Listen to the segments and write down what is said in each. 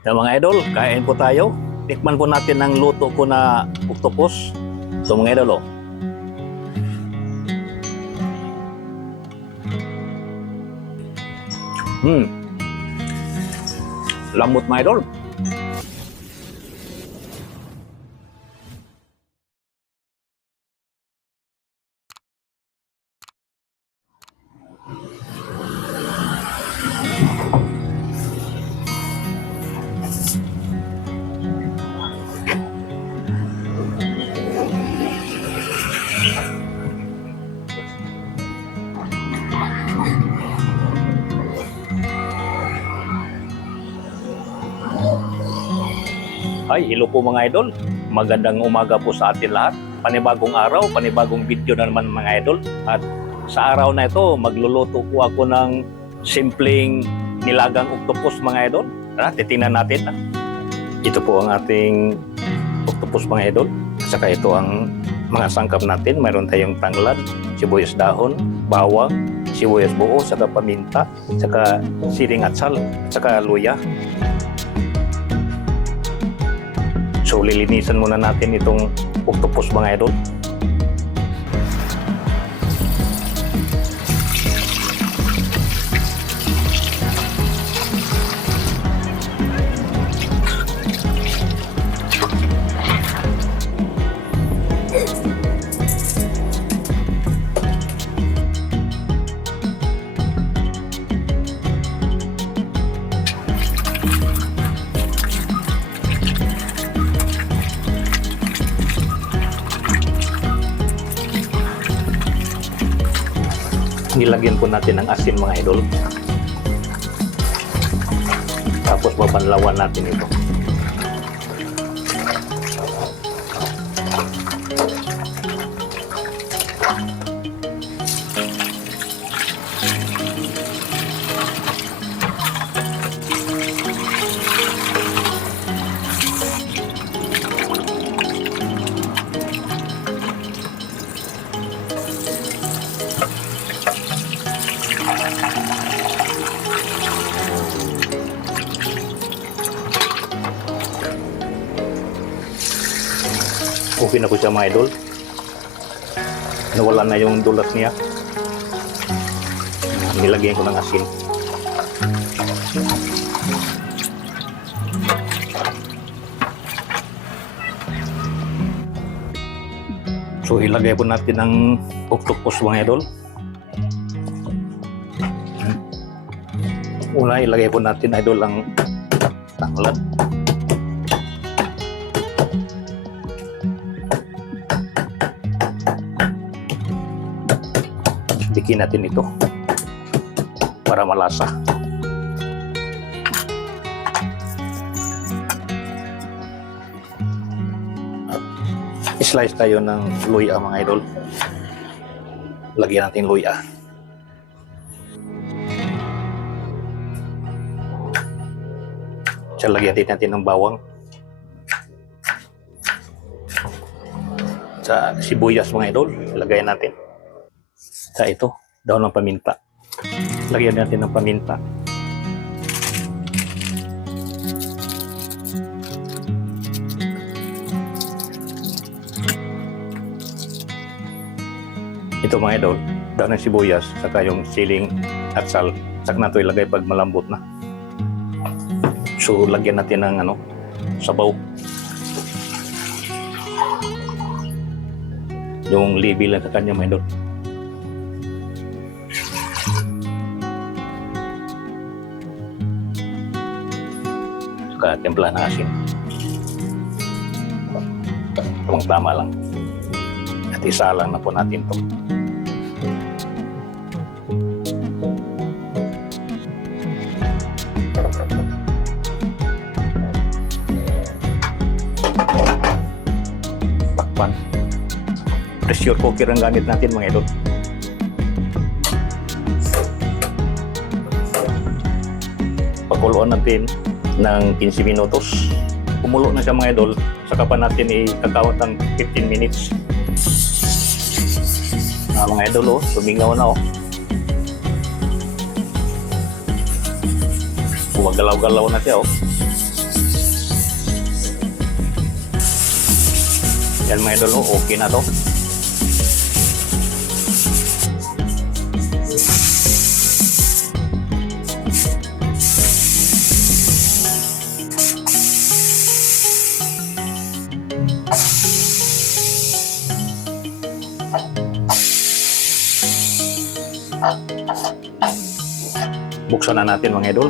Yung mga idol, kain po tayo. Tikman po natin ang luto ko na octopus. So mga idol, oh. Lambot mga idol. Ay, hello po mga idol. Magandang umaga po sa atin lahat. Panibagong araw, panibagong video na naman mga idol. At sa araw na ito, magluluto po ako ng simpleng nilagang octopus mga idol. Tara, titingnan natin. Ito po ang ating octopus mga idol. Saka ito ang mga sangkap natin. Mayroon tayong tanglad, sibuyas dahon, bawang, sibuyas buo, saka paminta, saka siling atsal, saka luya. So lilinisan muna natin itong octopus mga idol. Nilagyan po natin ng asin mga idol. Tapos babanlawan natin ito. Okay na po siya mga idol. Nawala na yung dulas niya. Nilagyan ko ng asin. So ilagay po natin ang octopus mga idol. Una ilagay po natin idol ang tanglad. Bikin natin ito para malasa. At slice tayo ng luya mga idol. Lagyan natin luya. So, lagyan natin ng bawang. Sa sibuyas mga idol, lagyan natin. Sa ito, daon ng paminta. Lagyan natin ng paminta. Ito mga idol, daon ng sibuyas, saka yung siling atsal. Saka na ito ilagay pag malambot na. So, lagyan natin ng sabaw. Yung libi lang sa kanya mga idol. Timpla na asin. Tama lang. At isa lang na po natin ito. Takpan. Pressure cooker ang gamit natin mga idol. Pakuluan natin ng 15 minutos. Kumulo na siya mga idol, saka pa natin ikakawat ng 15 minutes. Mga idol, tumingaw na. Gumagalaw-galaw na siya. Yan mga idol, okay na to. Buksan na natin mga idol.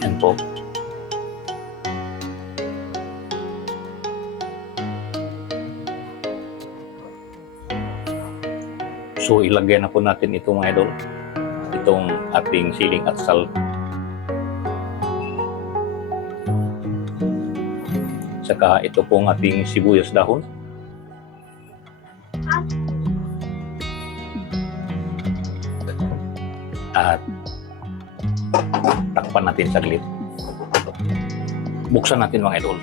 Yan po. So ilagay na po natin ito mga idol. Itong ating siling atsal. Saka ito pong ating sibuyas dahon. At takpan natin saglit. Buksan natin mga idol.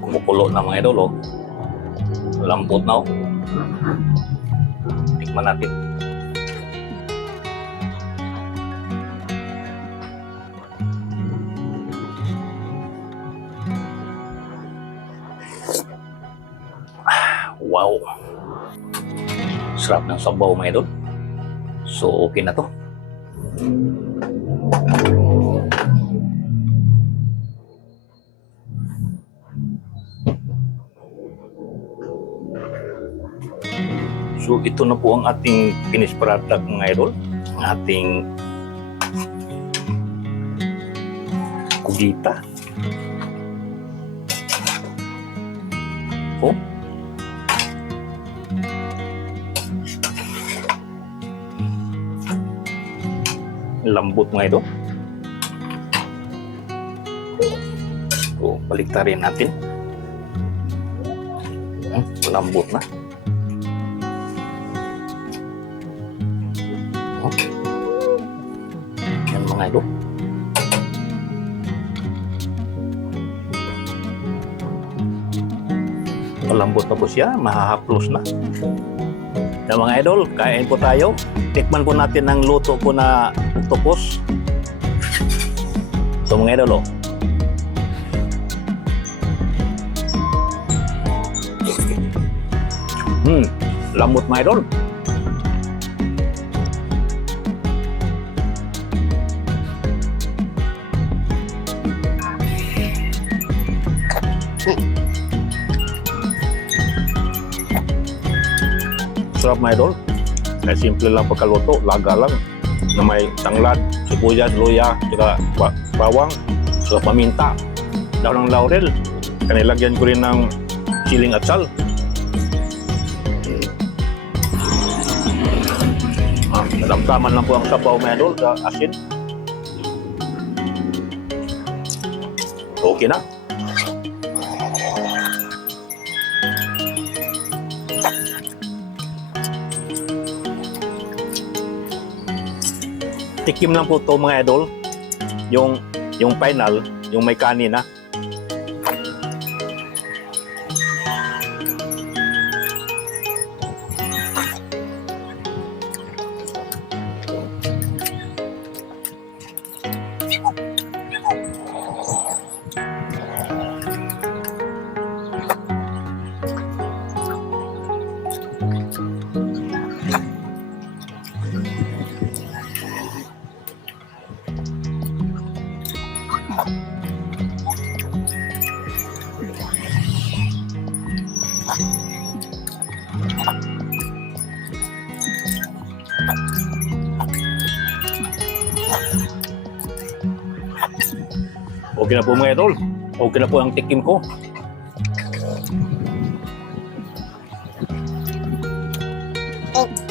Kumukulo na mga idol, oh. Lambot na, oh. Tikman natin. Wow! Sarap ng sabaw mga idol. So okay na to. So ito na po ang ating finished product mga idol. Ang ating kugita. Oh. Lambot mga idol. So baliktarin natin. Lambot na. Yan mga idol. Malambot na po siya, mahahaplos na. Yan mga idol, kain po tayo. Tikman po natin ang luto ko na octopus. So mga idol, oh. Lambot mga idol. Sarap mga idol. Kaya simple lang pagkaluto, laga lang na may tanglad, sibuyas, luya, saka bawang, saka paminta, daon ng laurel. Kanilagyan ko rin ng siling atsal. Tamtaman lang po ang sabaw mga idol sa asin. Okay na. Tikim lang po ito mga idol, yung final, yung may kanin na. Okay na po mga idol. Okay na po ang tikim ko.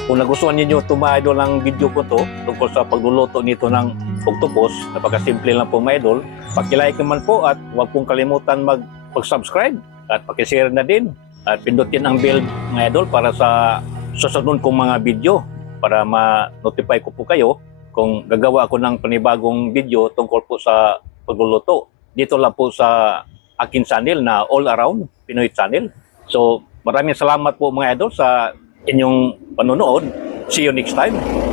Kung nagustuhan niyo ito mga idol ang video ko to tungkol sa pagluluto nito ng octopus, napakasimple lang po mga idol. Paki-like naman po at huwag pong kalimutan mag-subscribe at paki-share na din at pindutin ang bell mga idol para sa susunod kong mga video para ma-notify ko po kayo kung gagawa ako ng panibagong video tungkol po sa pagluluto. Dito lang po sa akin channel na All Around Pinoy Channel. So maraming salamat po mga idol sa inyong panonood. See you next time.